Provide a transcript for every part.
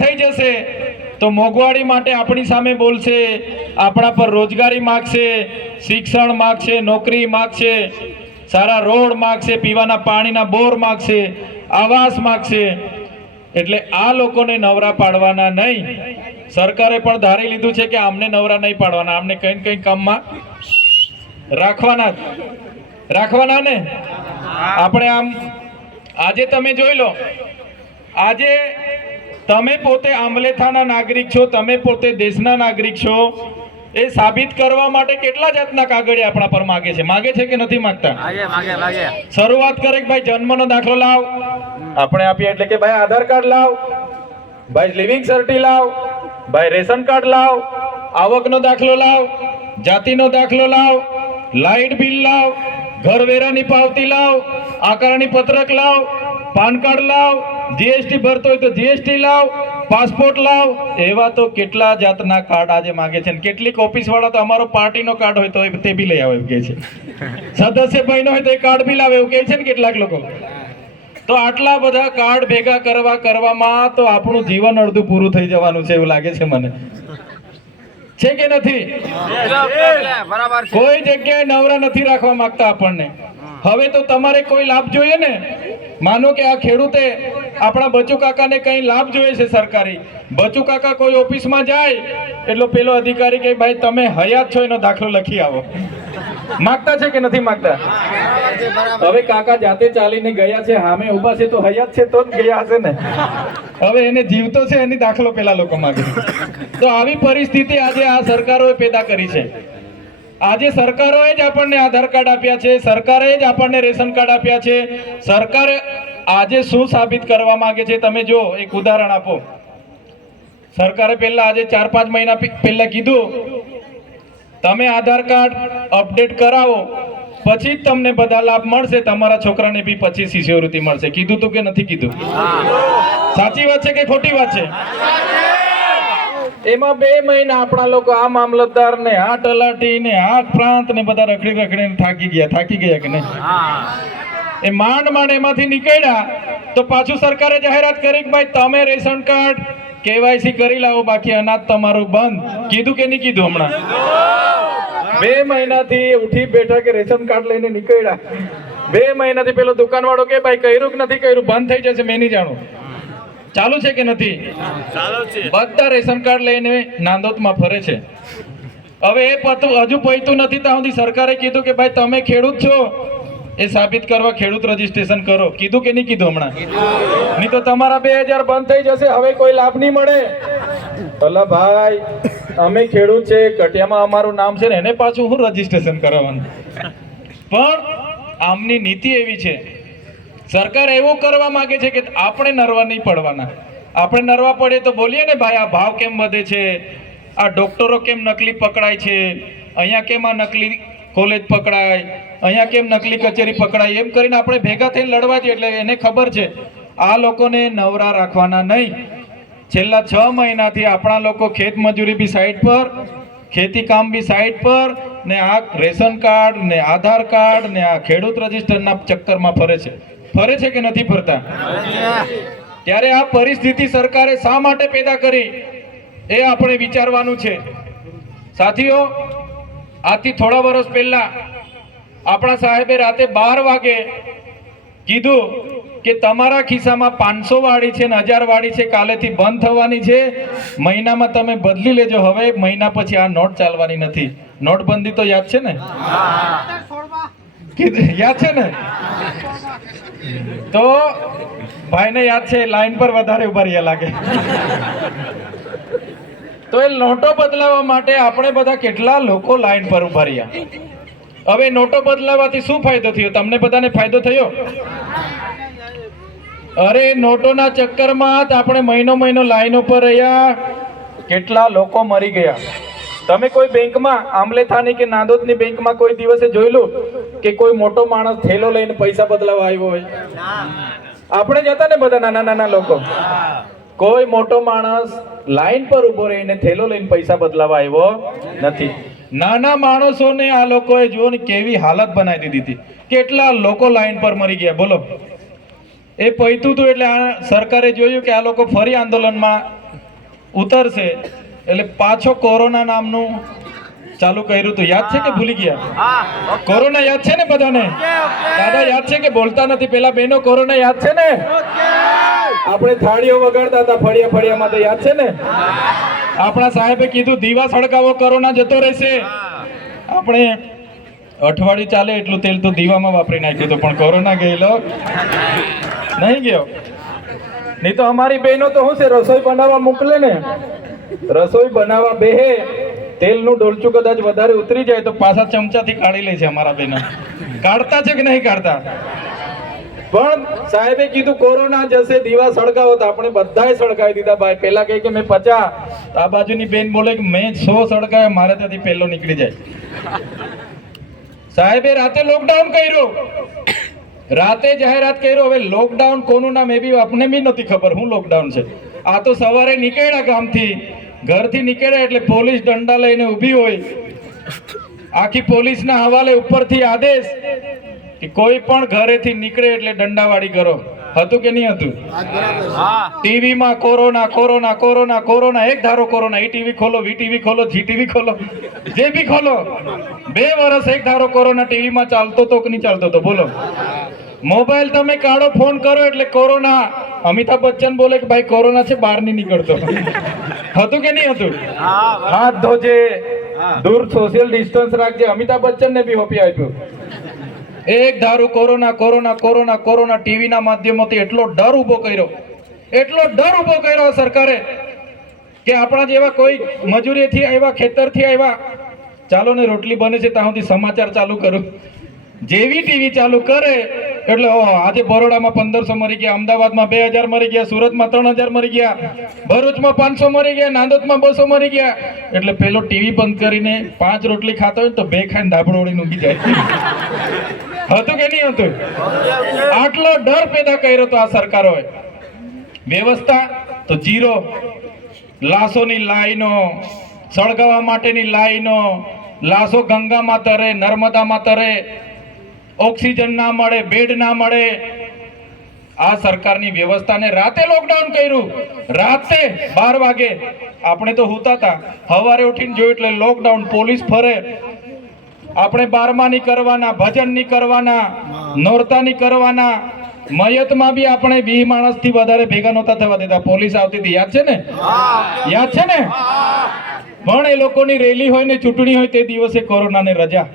થઈ જશે તો મોંઘવારી માટે આપણી સામે બોલશે, આપણા પર રોજગારી માગશે, શિક્ષણ માગશે, નોકરી માગશે, સારા રોડ માગશે, પીવાના પાણીના બોર માગશે, આવાસ માગશે. એટલે આ લોકોને નવરા પાડવાના નહીં. સરકારે પણ ધારી લીધું છે કે આમને નવરા નહીં પાડવાના, આમને કઈ ને કઈ કામમાં રાખવાના ને. આપણે આમ આજે તમે જોઈ લો, આજે તમે પોતે આંબલેથાના નાગરિક છો, તમે પોતે દેશના નાગરિક છો, એ સાબિત કરવા માટે કેટલા જાતના કાગળિયા આપણા પર માગે છે કે નથી માંગતા? શરૂઆત કરે કે ભાઈ જન્મનો દાખલો લાવ, આપણે આપીએ એટલે કે ભાઈ આધાર કાર્ડ લાવ, ભાઈ લિવિંગ સર્ટી લાવ, ભાઈ રેશન કાર્ડ લાવ, આવકનો દાખલો લાવ, જાતિનો દાખલો લાવ, લાઇટ બિલ લાવ, ઘર વેરાની પાવતી લાવ, આકારણી પત્રક લાવ, પાન કાર્ડ લાવ, જીએસટી ભરતો હોય તો જીએસટી લાવ, પાસપોર્ટ લાવ. એવા તો કેટલા જાતના કાર્ડ આજે માંગે છે. કેટલીક ઓફિસ વાળા તો અમારો પાર્ટીનો કાર્ડ હોય તો તે બી લઈ આવે એવું કહે છે, સદસ્ય ભાઈનો હોય તો એ કાર્ડ બી લાવે એવું કહે છે ને કેટલાક લોકો. તો આટલા બધા કાર્ડ ભેગા કરવામાં તો આપણું જીવન અડધું પૂરું થઈ જવાનું છે એવું લાગે છે મને. છે કે નથી? કોઈ જગ્યાએ નવરા નથી રાખવા માંગતા આપણને. હવે તો તમારે કોઈ લાભ જોઈએ ને, માનો કે આ ખેડૂતે આપણા બચુ કાકાને કઈ લાભ જોઈએ છે સરકારી, બચુ કાકા કોઈ ઓફિસમાં જાય એટલે પેલો અધિકારી કે ભાઈ તમે હયાત છો એનો દાખલો લખી આવો. માંગતા છે કે નથી માંગતા? હવે કાકા જાતે ચાલીને ગયા છે, સામે ઉભા છે તો હયાત છે તો જ ગયા હશે ને. હવે એને જીવતો છે એની દાખલો પેલા લોકો માંગે. તો આવી પરિસ્થિતિ આજે આ સરકારોએ પેદા કરી છે. આજે સરકારોએ જ આપણને આધાર કાર્ડ આપ્યા છે, સરકારે જ આપણને રેશન કાર્ડ આપ્યા છે. સરકારે આજે શું સાબિત કરવા માંગે છે તમે જો, એક ઉદાહરણ આપો. સરકારે પહેલા આજે 4-5 મહિના પહેલા કીધું તમે આધાર કાર્ડ અપડેટ કરાવો પછી જ તમને બધા લાભ મળશે, તમારા છોકરાને બી 25 શિષ્યવૃત્તિ મળશે. કીધું તું કે નથી કીધું? સાચી વાત છે કે ખોટી વાત છે? એમાં 2 મહિના આપણા લોકો આ મામલતદાર ને આ તલાટી ને આ પ્રાંત ને બધા રખડીને થાકી ગયા કે નહીં? એ માંડ એમાંથી નીકળ્યા તો પાછું સરકારે જાહેરાત કરી કે ભાઈ તમે રેશન કાર્ડ કેવાયસી કરી લાવો, બાકી અનાજ તમારું બંધ. કીધું કે નહીં કીધું? હમણાં 2 મહિનાથી ઉઠી બેઠા કે રેશન કાર્ડ લઈને નીકળ્યા. 2 મહિનાથી પેલો દુકાનવાળો કે ભાઈ કર્યું કે નથી કર્યું, બંધ થઈ જશે, મેં નહીં જાણું. ચાલુ છે કે નથી? બધા રેશન કાર્ડ લઈને નાંદોદમાં ફરે છે. હવે એ હજુ પહોંચ્યું નથી ત્યાં સુધી સરકારે કીધું કે ભાઈ તમે ખેડૂત છો એ સાબિત કરવા ખેડૂત રજીસ્ટ્રેશન કરો. કીધું કે નહીં કીધું? હમણાં નહીં તો તમારા 2000 બંધ થઈ જશે, હવે કોઈ લાભ નહીં મળે. ભલા ભાઈ અમે ખેડૂત છે, કટિયામાં અમારું નામ છે ને એને પાછું હું રજીસ્ટ્રેશન કરાવવાનું? પણ આમની નીતિ એવી છે, સરકાર એવું કરવા માંગે છે કે આપણે નરવા નહીં પડવાના. આપણે નરવા પડે તો બોલીએ ને ભાઈ આ ભાવ કેમ વધે છે, આ ડોક્ટરો કેમ નકલી પકડાય છે, અહીંયા કેમ આ નકલી કોલેજ પકડાય, અહીંયા કેમ નકલી કચેરી પકડાય, એમ કરીને આપણે ભેગા થઈને લડવા જઈએ. એટલે એને ખબર છે આ લોકોને નવરા રાખવાના નહીં. છેલ્લા 6 મહિનાથી આપણા લોકો ખેત મજૂરી બી સાઈડ પર, ખેતી કામ બી સાઈડ પર, ને આ રેશન કાર્ડ ને આધાર કાર્ડ ને આ ખેડૂત રજીસ્ટરના ચક્કરમાં ફરે છે કે નથી ફરતા? ત્યારે આ પરિસ્થિતિ સરકારે શા માટે પેદા કરી એ આપણે વિચારવાનું છે. સાથીઓ, આથી થોડા વર્ષ પહેલા આપણા સાહેબે રાતે 12 વાગે કીધું કે તમારા ખિસ્સામાં 500 વાળી છે ને 1000 વાળી છે, કાલેથી બંધ થવાની છે, મહિનામાં તમે બદલી લેજો. હવે મહિના પછી આ નોટ ચાલવાની નથી. નોટબંધી તો યાદ છે ને? યાદ છે ને? તો ભાઈને યાદ છે, લાઈન પર વધારે ઉભા રહ્યા લાગે. તો એ નોટો બદલાવવા માટે આપણે બધા કેટલા લોકો લાઈન પર ઉભા રહ્યા. હવે નોટો બદલાવાથી શું ફાયદો થયો? તમને બધાને ફાયદો થયો? અરે નોટોના ચક્કરમાં જ આપણે મહિનો લાઈનો પર રહ્યા, કેટલા લોકો મરી ગયા. તમે કોઈ બેંકમાં, આંબલેથાની કે નાંદોદની બેંકમાં કોઈ દિવસે જોયેલું કે કોઈ મોટો માણસ થેલો લઈને પૈસા બદલાવા આવ્યો હોય? આપણે જતા ને બધા નાના લોકો. કોઈ મોટો માણસ લાઈન પર ઉભો રહીને થેલો લઈને પૈસા બદલાવા આવ્યો નથી. નાના માણસોને આ લોકોએ જો કેવી હાલત બનાવી દીધી હતી. કેટલા લોકો લાઈન પર મરી ગયા બોલો. એ પૈતું હતું એટલે આ સરકારે જોયું કે આ લોકો ફરી આંદોલનમાં ઉતરશે એટલે પાછો કોરોના નામનું ચાલુ કર્યું તો યાદ છે કે ભૂલી ગયા? કોરોના યાદ છે ને બધાને? દાદા યાદ છે કે બોલતા નથી? પેલા બહેનો કોરોના યાદ છે ને? આપણે થાળીઓ વગાડતા હતા ફળિયા ફળિયામાં, તો યાદ છે ને? આપણા સાહેબે કીધું દીવા સળગાવો કોરોના જતો રહેશે. આપણે અઠવાડિયું ચાલે એટલું તેલ તો દીવામાં વાપરી નાખ્યું હતું, પણ કોરોના ગયેલો નહીં ગયો. નહીં તો અમારી બહેનો તો શું છે, રસોઈ બનાવવા મોકલે ને, રસોઈ બનાવવા બેહે, તેલનું ડોલચું કદાચ વધારે ઉતરી જાય તો પાછા ચમચાથી કાઢી લે છે અમારા બહેનો. કાઢતા છે કે નહીં કાઢતા? પણ સાહેબે કીધું કોરોના જશે, દીવા સળગાવો, તો આપણે બધાએ સળગાવી દીધા. ભાઈ પેલા કહે કે મેં 50, આ બાજુની બેન બોલે કે મેં 100 સળગાવ્યા, મારે ત્યાંથી પહેલો નીકળી જાય. સાહેબે રાતે લોકડાઉન કર્યું, રાતે જાહેરાત કર્યો. હવે લોકડાઉન કોનું નામ એ બી આપને બી નથી ખબર શું લોકડાઉન છે. આ તો સવારે નીકળ્યા ગામથી, ઘરથી નીકળ્યા એટલે પોલીસ દંડા લઈને ઊભી હોય, આખી પોલીસના હવાલે ઉપરથી આદેશ કે કોઈ પણ ઘરેથી નીકળે એટલે દંડાવાળી કરો. હતું કે નહીં હતું? ટીવીમાં કોરોના કોરોના કોરોના કોરોના, એક ધારો કોરોના. ટીવી ખોલો, વીટીવી ખોલો, જીટીવી ખોલો, જે બી ખોલો, 2 વર્ષ એક ધારો કોરોના ટીવીમાં ચાલતો તો કે નહીં ચાલતો તો? બોલો. મોબાઈલ તમે કાઢો, ફોન કરો એટલે કોરોના. અમિતાભ બચ્ચન બોલે કે ભાઈ કોરોના છે, બહાર નહીં નીકળતો. હતું કે નહીં હતું? હાથ ધોજે, દૂર સોશિયલ ડિસ્ટન્સ રાખજે. અમિતાભ બચ્ચન ને બી હોપી આપ્યું. એક ધારું કોરોના કોરોના કોરોના કોરોના. ટીવીના માધ્યમોથી એટલો ડર ઉભો કર્યો, એટલો ડર ઉભો કર્યો સરકારે કે આપણા જેવા કોઈ મજૂરીથી આવ્યા, ખેતરથી આવ્યા, ચાલો ને રોટલી બને છે ત્યાં સુધી સમાચાર ચાલુ કરું. જેવી ટીવી ચાલુ કરે એટલે આજે બરોડામાં 1500 મરી ગયા, અમદાવાદમાં 2000 મરી ગયા, સુરતમાં 3000 મરી ગયા, ભરૂચમાં 500 મરી ગયા, નાંદોદમાં 200 મરી ગયા. એટલે પેલો ટીવી બંધ કરીને 5 રોટલી ખાતો હોય તો 2 ખાઈને ધાબળો ઓળીને ઊંઘી જાય. હતું કે નહીં હતું? આટલો ડર પેદા કર્યો તો આ સરકારોએ. વ્યવસ્થા તો જીરો. લાશોની લાઈનો, સળગાવવા માટેની લાઈનો, લાશો ગંગામાં તરે, નર્મદામાં તરે, ઓક્સિજન ના મળે, બેડ ના મળે. આ સરકારની વ્યવસ્થાને રાતે લોકડાઉન કર્યું. રાતે 12 વાગે આપણે તો હુતા હતા, સવારે ઉઠીને જોયું એટલે લોકડાઉન. પોલીસ ફરે. આપણે 12મા નહીં કરવાના, ભજન નહીં કરવાના, નોરતા નહીં કરવાના. મયતમાં બી આપણે 20 માણસથી વધારે ભેગા નહોતા થવા દેતા. પોલીસ આવતી હતી, યાદ છે ને? યાદ છે ને? પણ એ લોકોની રેલી હોય ને ચૂંટણી હોય તે દિવસે કોરોનાને રજા.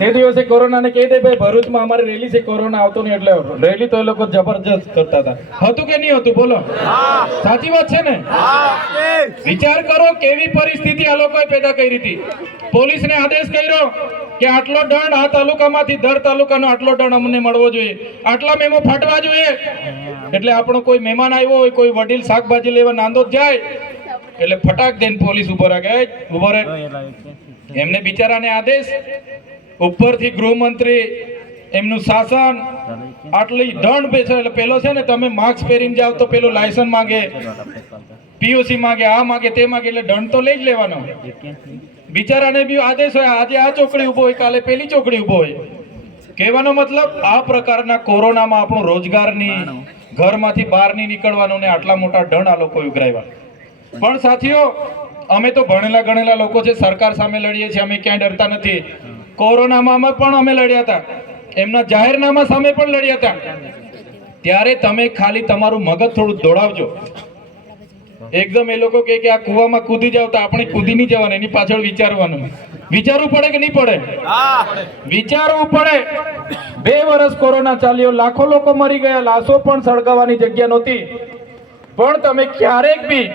તે દિવસે કોરોનાને કહી દે ભાઈ ભરૂચમાં અમારી રેલી છે, કોરોના આવતો નહીં, એટલે રેલી તો એ લોકો જબરજસ્ત કરતા હતા. હતું કે નહીં હતું? બોલો. સાચી વાત છે ને? વિચાર કરો કેવી પરિસ્થિતિ આ લોકોએ પેદા કરી હતી. પોલીસને આદેશ કર્યો કે આટલો દંડ આ તાલુકામાંથી દર તાલુકાનો આટલો દંડ અમને મળવો જોઈએ, આટલા મેમો ફાટવા જોઈએ. એટલે આપણો કોઈ મહેમાન આવ્યો હોય, કોઈ વડીલ શાકભાજી લેવા નાંદોદ જાય એટલે ફટાક દઈને પોલીસ ઉભો રહે. એમને બિચારાને આદેશ ઉપરથી ગૃહમંત્રી, એમનું શાસન, આટલી દંડ બેસે. એટલે પેલો છે ને, તમે માસ્ક પહેરીને જાવ તો પેલો લાયસન્સ માંગે, પીઓસી માંગે, આ માંગે, તે માંગે, એટલે દંડ તો લઈ જ લેવાનો. બિચારાને બી આદેશ હોય, આજે આ ચોકડી ઉભો હોય, કાલે પેલી ચોકડી ઉભો હોય. કહેવાનો મતલબ આ પ્રકારના કોરોનામાં આપણું રોજગારની, ઘરમાંથી બહાર નહીં નીકળવાનું ને આટલા મોટા દંડ આ લોકો ઉઘરાવ્યા. પણ સાથીઓ, અમે તો ભણેલા ગણેલા લોકો છે, સરકાર સામે લડીએ છીએ, અમે ક્યાંય ડરતા નથી. કોરોનામાં પણ અમે લડ્યા હતા, એમના જાહેરનામા સામે પણ લડ્યા હતા. ત્યારે તમે ખાલી તમારું મગજ થોડું દોડાવજો. એકદમ એ લોકો કે આ કૂવામાં કૂદી જાવ તો આપણે કૂદી નહીં જવાનું, એની પાછળ વિચારવાનું. વિચારવું પડે કે નહીં પડે? વિચારવું પડે. 2 વર્ષ કોરોના ચાલ્યો, લાખો લોકો મરી ગયા, લાશો પણ સળગાવવાની જગ્યા નહોતી. પણ તમે ક્યારેક બી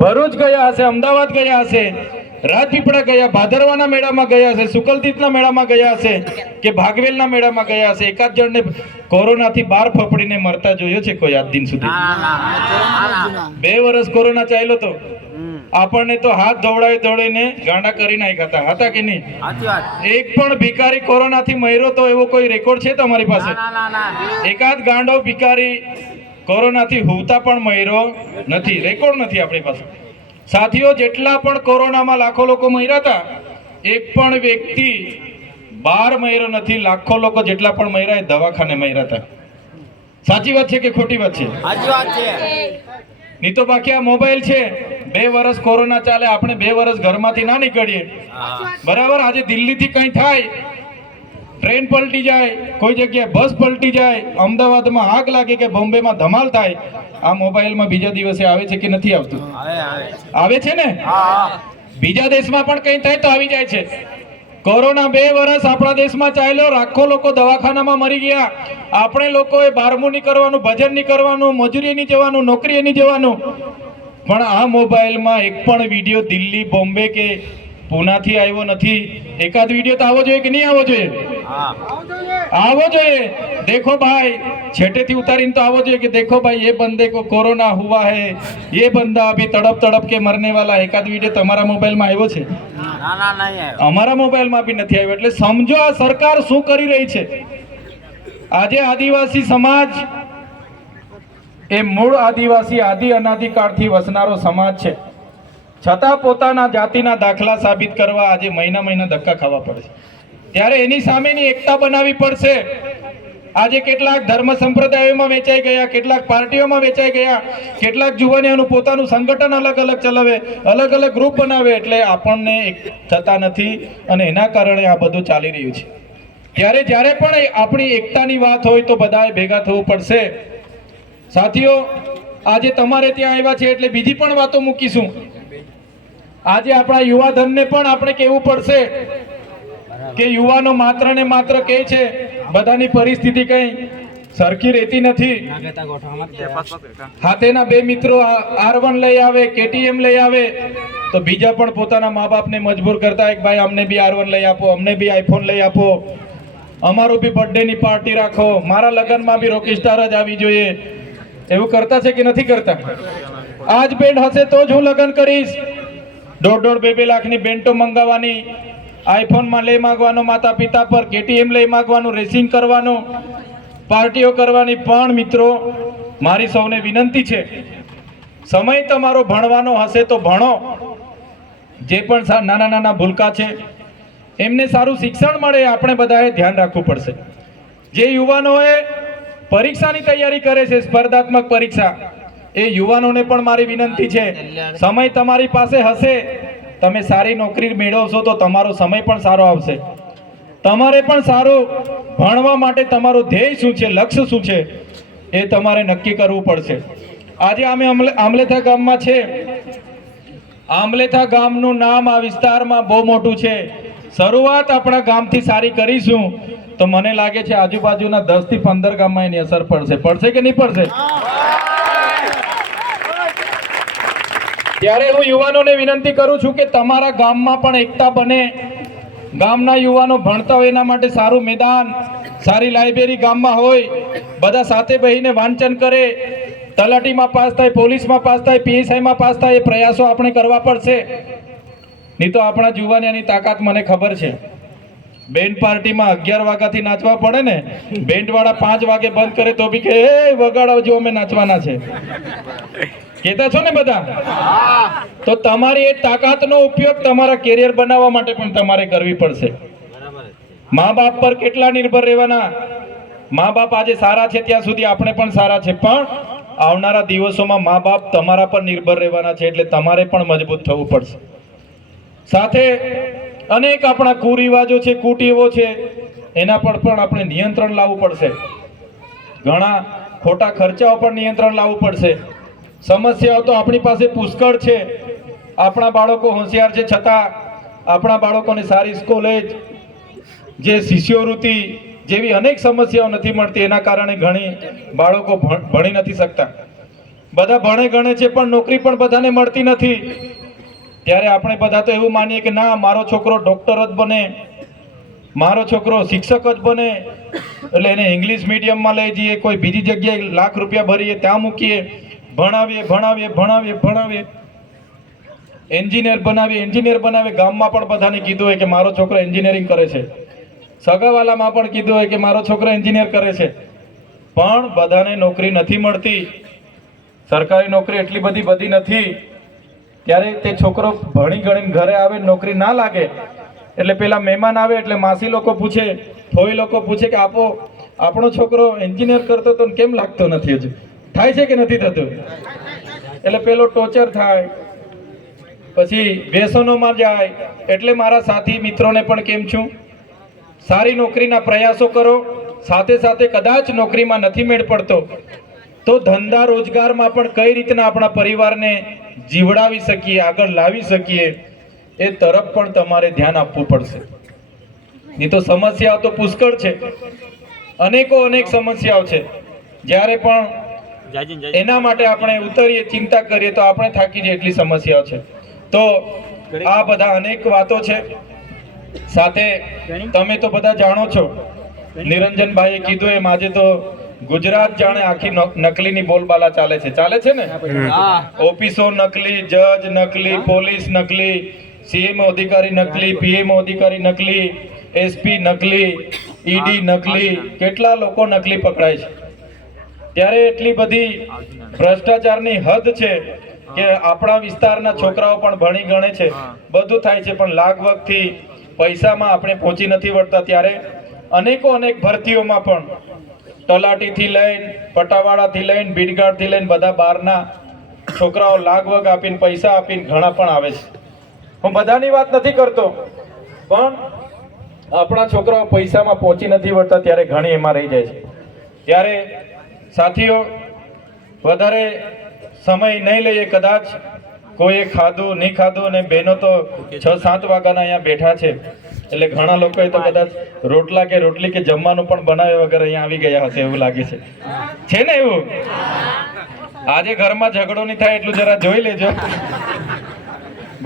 ભરૂચ ગયા હશે, અમદાવાદ ગયા હશે, રાજપીપળા ગયા, ભાદરવાના મેળામાં ગયા હશે, સુકલતીર્થના મેળામાં ગયા હશે કે ભાગવેલના મેળામાં ગયા હશે, એકાદ જણને કોરોનાથી બહાર ફફડીને મરતા જોયો છે કોઈ આજ દિન સુધી? 2 વર્ષ કોરોના ચાલ્યો તો આપણને તો હાથ ધોવડાવીને ગાંડા કરી નાખ્યા હતા કે નહીં? એક પણ ભિખારી કોરોનાથી મર્યો તો એવો કોઈ રેકોર્ડ છે તમારી પાસે? એકાદ ગાંડો ભિખારી કોરોનાથી હુતા પણ મર્યો નથી, રેકોર્ડ નથી આપણી પાસે. સાથીઓ, જેટલા પણ કોરોનામાં લાખો લોકો મર્યા હતા, એક પણ વ્યક્તિ બહાર મર્યો નથી. લાખો લોકો જેટલા પણ મર્યા એ દવાખાને મર્યા હતા. સાચી વાત છે કે ખોટી વાત છે? નહીં તો બાકી આ મોબાઈલ છે 2 વર્ષ કોરોના ચાલે, આપણે 2 વર્ષ ઘરમાંથી ના નીકળીએ, બરાબર. આજે દિલ્હીથી કંઈ થાય, ટ્રેન પલટી જાય, કોઈ જગ્યાએ બસ પલટી જાય, અમદાવાદમાં આગ લાગે કે બોમ્બેમાં ધમાલ થાય, આ મોબાઈલમાં બીજા દિવસે આવે છે કે નથી આવતું? આવે છે ને. બીજા દેશમાં પણ કંઈ થાય તો આવી જાય છે. કોરોના 2 વર્ષ આપણા દેશમાં ચાલ્યો, લાખો લોકો દવાખાનામાં મરી ગયા. આપણે લોકોએ 12મું નહીં કરવાનું, ભજન નહીં કરવાનું, મજૂરી નહીં જવાનું, નોકરીએ નહીં જવાનું, પણ આ મોબાઈલમાં એક પણ વિડીયો દિલ્હી, બોમ્બે કે પૂનાથી આવ્યો નથી. એકાદ વિડીયો તો આવો જોઈએ કે નહીં આવો જોઈએ? આવો જોઈએ. देखो भाई, छेटेથી ઉતારીને તો આવો જોઈએ કે देखो भाई ये बंदे को कोरोना हुआ है, ये बंदा अभी तड़प तड़प के मरने वाला. એકાદ વિડીયો તમારા મોબાઈલમાં આવ્યો છે? અમારા મોબાઈલમાં બી નથી આવ્યો. એટલે સમજો આ સરકાર શું કરી રહી છે. આજે આદિવાસી સમાજ એ મૂળ આદિવાસી આદિ અનાદિકાળથી વસનારો સમાજ છે, છતાં પોતાના જાતિના દાખલા સાબિત કરવા આજે મહિના ધક્કા ખાવા પડે છે. ત્યારે એની સામેની એકતા બનાવવી પડશે. આજે કેટલાક ધર્મ સંપ્રદાયોમાં વેચાઈ ગયા, કેટલાક પાર્ટીઓમાં વેચાઈ ગયા, કેટલાક જુવાનીઓનું પોતાનું સંગઠન અલગ અલગ ચલાવે, અલગ અલગ ગ્રુપ બનાવે, એટલે આપણને એક થતા નથી અને એના કારણે આ બધું ચાલી રહ્યું છે. ત્યારે જ્યારે પણ આપણી એકતાની વાત હોય તો બધાએ ભેગા થવું પડશે. સાથીઓ, આજે તમારે ત્યાં આવ્યા છે એટલે બીજી પણ વાતો મૂકીશું. આજે આપણા યુવાધનને પણ આપણે કહેવું પડશે કે યુવાનો માત્ર ને માત્ર કહે છે, બધાની પરિસ્થિતિ કઈ સરખી રહેતી નથી. હાથેના 2 મિત્રો R1 લઈ આવે, KTM લઈ આવે તો બીજા પણ પોતાના મા બાપને મજબૂર કરતા એક ભાઈ અમને બી R1 લઈ આપો, અમને બી iPhone લઈ આપો, અમારું બી બર્થડે ની પાર્ટી રાખો, મારા લગ્નમાં બી રોકીસ્ટાર જ આવી જોઈએ. એવું કરતા છે કે નથી કરતા? આજ બેન્ડ હશે તો જ હું લગ્ન કરીશ. 1.5-2 લાખની બેન્ટો મંગાવવાની, iPhone માં લઈ માંગવાનો માતા પિતા પર, KTM લઈ માંગવાનું, રેસિંગ કરવાનું, પાર્ટીઓ કરવાની. પણ મિત્રો, મારી સૌને વિનંતી છે, સમય તમારો ભણવાનો હશે તો ભણો. જે પણ નાના નાના ભૂલકા છે એમને સારું શિક્ષણ મળે, આપણે બધાએ ધ્યાન રાખવું પડશે. જે યુવાનોએ પરીક્ષાની તૈયારી કરે છે, સ્પર્ધાત્મક પરીક્ષા, એ યુવાનોને પણ મારી વિનંતી છે, સમય તમારી પાસે હશે, તમે સારી નોકરી મેળવશો તો તમારો સમય પણ સારો આવશે. તમારે પણ સારું ભણવા માટે તમારું ધ્યેય શું છે, લક્ષ્ય શું છે, એ તમારે નક્કી કરવું પડશે. આજે અમે આમલેથા ગામમાં છે. આમલેથા ગામનું નામ આ વિસ્તારમાં બહુ મોટું છે. શરૂઆત આપણા ગામથી સારી કરીશું તો મને લાગે છે આજુબાજુના 10 થી 15 ગામમાં એની અસર પડશે. પડશે કે નહીં પડશે? ત્યારે હું યુવાનોને વિનંતી કરું છું કે તમારા ગામમાં પણ એકતા બને. ગામના યુવાનો ભણતા હોય એના માટે સારું મેદાન, સારી લાઇબ્રેરી ગામમાં હોય, બધા સાથે બેસીને વાંચન કરે, તલાટીમાં પાસ થાય, પોલીસમાં પાસ થાય, PSIમાં પાસ થાય, એ પ્રયાસો આપણે કરવા પડશે. નહીં તો આપણા જુવાનિયાની તાકાત મને ખબર છે. બેન્ડ પાર્ટીમાં 11 વાગ્યાથી નાચવા પડે ને, બેન્ડ વાળા 5 વાગે બંધ કરે તો બી કે એ વગાડો, અમે નાચવાના છે, કહેતા છો ને બધા? તો તમારી એ તાકાતનો ઉપયોગ તમારા કેરિયર બનાવવા માટે પણ તમારે કરવી પડશે. મા બાપ પર કેટલા નિર્ભર રહેવાના? મા બાપ આજે સારા છે ત્યાં સુધી આપણે પણ સારા છે, પણ આવનારા દિવસોમાં મા બાપ તમારા પર નિર્ભર રહેવાના છે, એટલે તમારે પણ મજબૂત થવું પડશે. સાથે અનેક આપણા કુરિવાજો છે, કુટેવો છે, એના પર પણ આપણે નિયંત્રણ લાવવું પડશે. ઘણા ખોટા ખર્ચાઓ પર નિયંત્રણ લાવવું પડશે. સમસ્યાઓ તો આપણી પાસે પુષ્કળ છે. આપણા બાળકો હોશિયાર છે, છતાં આપણા બાળકોને સારી કોલેજ, જે શિષ્યવૃત્તિ જેવી અનેક સમસ્યાઓ નથી મળતી. એના કારણે ઘણી બાળકો ભણી નથી શકતા. બધા ભણે ગણે છે પણ નોકરી પણ બધાને મળતી નથી. ત્યારે આપણે બધા તો એવું માનીએ કે ના, મારો છોકરો ડોક્ટર જ બને, મારો છોકરો શિક્ષક જ બને, એટલે એને ઇંગ્લિશ મીડિયમમાં લઈ જઈએ, કોઈ બીજી જગ્યાએ લાખ રૂપિયા ભરીએ, ત્યાં મૂકીએ, ભણાવીએ, એન્જિનિયર બનાવીએ. ગામમાં પણ બધાને કીધું હોય કે મારો છોકરો એન્જિનિયરિંગ કરે છે, સગાવાલામાં પણ કીધું હોય કે મારો છોકરો એન્જિનિયર કરે છે, પણ બધાને નોકરી નથી મળતી. સરકારી નોકરી એટલી બધી નથી. ત્યારે તે છોકરો ભણી ગણીને ઘરે આવે, નોકરી ના લાગે એટલે પેલા મહેમાન આવે એટલે માસી લોકો પૂછે, ફોઈ લોકો પૂછે કે આપણો છોકરો એન્જિનિયર કરતો તો કેમ લાગતો નથી? હજુ થાય છે કે નથી થતું? એટલે પેલો ટોર્ચર થાય, પછી વ્યસનોમાં જાય. એટલે મારા સાથી મિત્રોને પણ કેમ છું, સારી નોકરીના પ્રયાસો કરો. સાથે સાથે કદાચ નોકરીમાં નથી મેળ પડતો તો ધંધા રોજગારમાં પણ કઈ રીતના આપણા પરિવારને જીવડાવી શકીએ, આગળ લાવી શકીએ, એ તરફ પણ તમારે ધ્યાન આપવું પડશે. નહીં તો સમસ્યાઓ તો પુષ્કળ છે, અનેક સમસ્યાઓ છે. જ્યારે પણ એના માટે આપણે ઉતરીએ, ચિંતા કરીએ તો આપણે થાકી જઈએ, એટલી સમસ્યાઓ છે. તો આ બધા અનેક વાતો છે. સાથે તમે તો બધા જાણો છો, નિરંજનભાઈએ કીધું એમ આજે તો ગુજરાત જાણે આખી નકલીની બોલબાલા ચાલે છે ને. ઓફિસો નકલી, જજ નકલી, પોલીસ નકલી, સીએમ અધિકારી નકલી, પીએમ અધિકારી નકલી, એસપી નકલી, ઈડી નકલી, કેટલા લોકો નકલી પકડાય છે. ત્યારે એટલી બધી ભ્રષ્ટાચારની હદ છે કે આપણા વિસ્તારના છોકરાઓ પણ ભણી ગણે છે, બધું થાય છે, પણ લાગવગથી પૈસામાં આપણે પહોંચી નથી વળતા. ત્યારે અનેક ભરતીઓમાં પણ તલાટીથી લઈને, પટાવાળાથી લઈને, બીડગાર્ડથી લઈને બધા બહારના છોકરાઓ લાગવગ આપીને, પૈસા આપીને ઘણા પણ આવે છે. હું બધાની વાત નથી કરતો, પણ આપણા છોકરાઓ પૈસામાં પહોંચી નથી વળતા ત્યારે ઘણી એમાં રહી જાય છે. ત્યારે સાથીઓ, વધારે સમય નહીં લઈએ. કદાચ કોઈએ ખાધું નહીં ખાધું, અને બહેનો તો 6-7 વાગ્યાના અહીંયા બેઠા છે, એટલે ઘણા લોકોએ તો કદાચ રોટલા કે રોટલી કે જમવાનું પણ બનાવ્યા વગર અહીંયા આવી ગયા હશે એવું લાગે છે ને? એવું આજે ઘરમાં ઝઘડો નહીં થાય એટલું જરા જોઈ લેજો,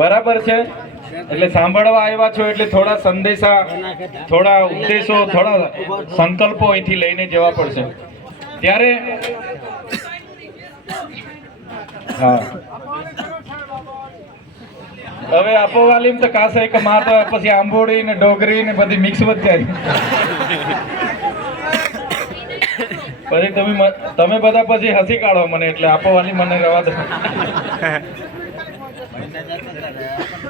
બરાબર છે? એટલે સાંભળવા આવ્યા છો એટલે થોડા સંદેશા, થોડા ઉપદેશો, થોડા સંકલ્પો અહીંથી લઈને જવા પડશે. ત્યારે હા, હવે આપો વાલીમ તો કાસે એક માં તો પછી આંબોડી ને ડોગરી ને બધી મિક્સ વધ જાય. પછી તમે બધા પછી હસી કાઢો મને, એટલે આપો વાલી મને રવા દો.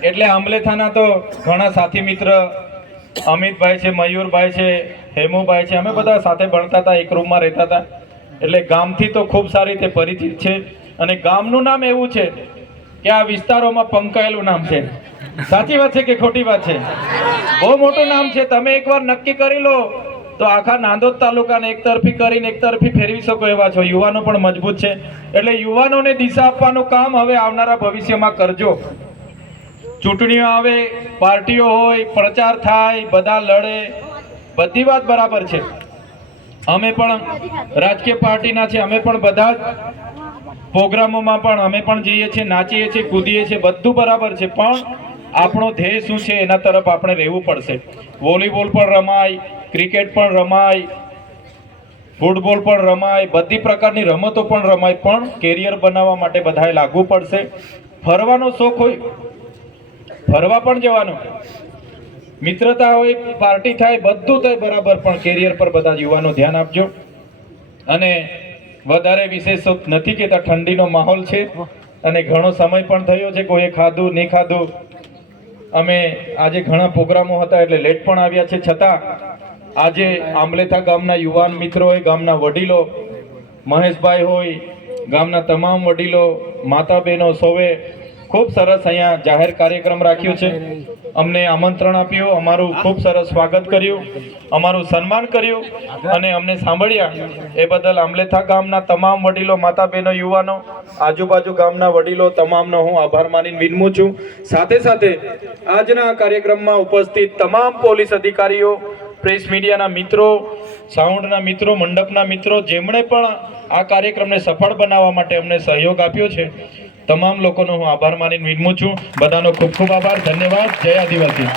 એટલે આંબલેથાના તો ઘણા સાથી મિત્ર, અમિતભાઈ છે, મયુરભાઈ છે, હેમુભાઈ છે, અમે બધા સાથે ભણતા હતા, એક રૂમમાં રહેતા હતા. એટલે ગામથી તો ખૂબ સારી રીતે પરિચિત છે. અને ગામનું નામ એવું છે કે આ વિસ્તારોમાં પંકાયેલું નામ છે. સાચી વાત છે કે ખોટી વાત છે? બહુ મોટું નામ છે. તમે એકવાર નક્કી કરી લો તો આખા નાંદોદ તાલુકાને એક તરફી કરીને એક તરફી ફેરવી શકો એવા છો. યુવાનો પણ મજબૂત છે, એટલે યુવાનોને દિશા આપવાનું કામ હવે આવનારા ભવિષ્યમાં કરજો. ચૂંટણીઓ આવે, પાર્ટીઓ હોય, પ્રચાર થાય, બધા લડે, બધી વાત બરાબર છે. અમે પણ રાજકીય પાર્ટીના છે, અમે પણ બધા જ પ્રોગ્રામોમાં પણ અમે પણ જઈએ છીએ, નાચીએ છીએ, કૂદીએ છીએ, બધું બરાબર છે. પણ આપણો ધ્યેય શું છે એના તરફ આપણે રહેવું પડશે. વોલીબોલ પણ રમાય, ક્રિકેટ પણ રમાય, ફૂટબોલ પણ રમાય, બધી પ્રકારની રમતો પણ રમાય, પણ કેરિયર બનાવવા માટે બધાએ લાગવું પડશે. ફરવાનો શોખ હોય, ફરવા પણ જવાનું, મિત્રતા હોય, પાર્ટી થાય, બધું થાય બરાબર, પણ કેરિયર પર બધા યુવાનો ધ્યાન આપજો. અને વધારે વિશેષ નથી કહેતા, ઠંડીનો માહોલ છે અને ઘણો સમય પણ થયો છે, કોઈએ ખાધું નહીં ખાધું. અમે આજે ઘણા પ્રોગ્રામો હતા એટલે લેટ પણ આવ્યા છે, છતાં આજે આંબલેથા ગામના યુવાન મિત્રો હોય, ગામના વડીલો, મહેશભાઈ હોય, ગામના તમામ વડીલો, માતા બહેનો સૌએ ખૂબ સરસ અહીંયા જાહેર કાર્યક્રમ રાખ્યો છે. અમને આમંત્રણ આપ્યું, અમારું ખૂબ સરસ સ્વાગત કર્યું, અમારું સન્માન કર્યું અને અમને સાંભળ્યા એ બદલ આંબલેથા ગામના તમામ વડીલો, માતા બહેનો, યુવાનો, આજુબાજુ ગામના વડીલો તમામનો હું આભાર માનીને વિનમું છું. સાથે સાથે આજના કાર્યક્રમમાં ઉપસ્થિત તમામ પોલીસ અધિકારીઓ, પ્રેસ મીડિયાના મિત્રો, સાઉન્ડના મિત્રો, મંડપના મિત્રો, જેમણે પણ આ કાર્યક્રમને સફળ બનાવવા માટે અમને સહયોગ આપ્યો છે, તમામ લોકોનો હું આભાર માનીને વિનમું છું. બધાનો ખૂબ ખૂબ આભાર, ધન્યવાદ. જય આદિવાસી.